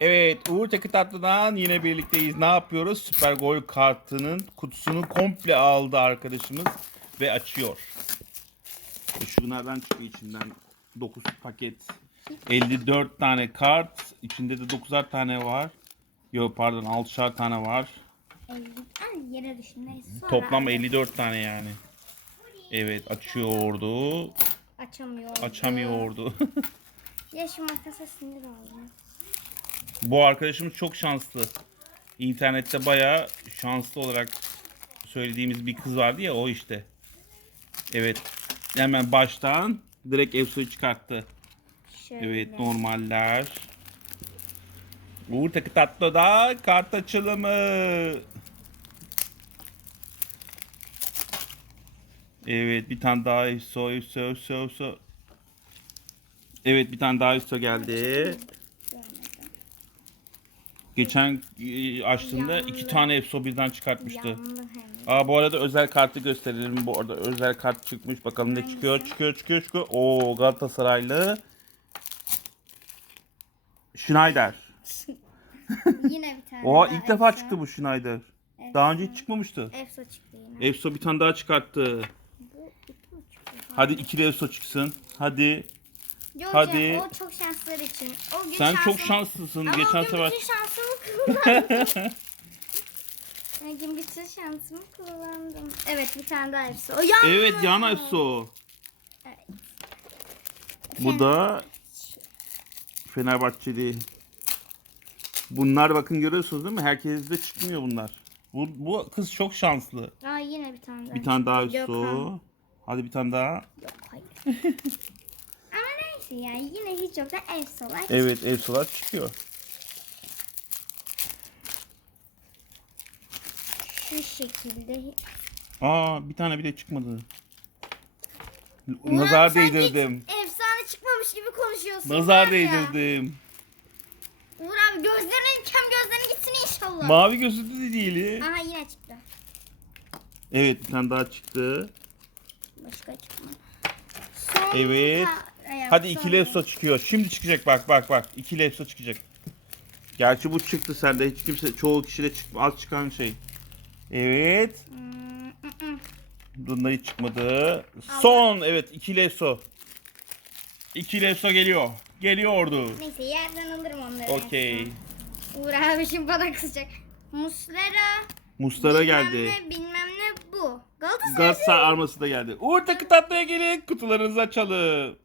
Evet Uğur Takı Tatlı'dan yine birlikteyiz. Ne yapıyoruz? Süper Gol kartının kutusunu komple aldı arkadaşımız ve açıyor. E, Şunlardan çıkıyor içinden 9 paket. 54 tane kart. İçinde de 9'ar tane var. Yok pardon 6'şar tane var. Yere neyse. Toplam 54 tane yani. Evet açıyordu. Açamıyor. Açamıyordu. Yaşım makasa sinir oldum. Bu arkadaşımız çok şanslı. İnternette bayağı şanslı olarak söylediğimiz bir kız vardı ya o işte. Evet. Hemen baştan direkt Efso'yu çıkarttı. Şöyle. Evet normaller. Uğur Takı Tatlı'da kart açılımı. Evet bir tane daha Efso, Efso, Efso, Efso. Evet bir tane daha Efso geldi. Geçen e, açtığında iki tane Efso birden çıkartmıştı. Aa bu arada özel kartı gösterelim. Bu arada özel kart çıkmış. Bakalım ne çıkıyor. Çıkıyor, çıkıyor, çıkıyor. Oo Galatasaraylı. Schneider. Yine bir tane Oha daha ilk defa Efsa. çıktı bu Schneider. Daha önce hiç çıkmamıştı. Efsa çıktı yine. Efso bir tane daha çıkarttı. Bu iki mi çıktı? Hadi ikili Efso çıksın. Hadi. Yok hadi. canım, o çok şanslılar için. O gün Sen çok şansım- şanslısın. Ama Geçen o gün sefer bütün şansımı kullandım. o gün bütün şansımı kullandım. Evet bir tane daha Efsa. O yan. Evet Yana Efso. Bu da Fenerbahçeli. Bunlar bakın görüyorsunuz değil mi? Herkes de çıkmıyor bunlar. Bu, bu kız çok şanslı. Aa yine bir tane daha. Bir tane daha. Efso. Hadi bir tane daha. Yok hayır. Ama neyse yani yine hiç yoksa Efsa'lar. Evet Efso'lar çıkıyor. Şu şekilde. Aa bir tane bile çıkmadı. Ulan Nazar sen değdirdim. hiç Efsane çıkmamış gibi konuşuyorsun. Nazar var ya. değdirdim. Uğur abi gözlerine kem gözlerine gitsin inşallah. Mavi gözlü de değil. Aha yine çıktı. Evet bir tane daha çıktı. Başka çıkmadı. Son Evet. Ay, Hadi son- ikili Efso çıkıyor. Şimdi çıkacak bak bak bak. İkili Efso çıkacak. Gerçi bu çıktı sende. Hiç kimse çoğu kişide çık az çıkan şey. Evet. Bunda hiç çıkmadı. Son evet ikili Efso. İkili Efso geliyor. Geliyordu. Neyse yerden alırım onları. Okey. Uğur abi şimdi bana kızacak. Muslera. Mustara bilmem geldi. Ne, bilmem ne bu. Galatasaray. Galatasaray arması da geldi. Uğur takı tatlıya gelin. Kutularınızı açalım.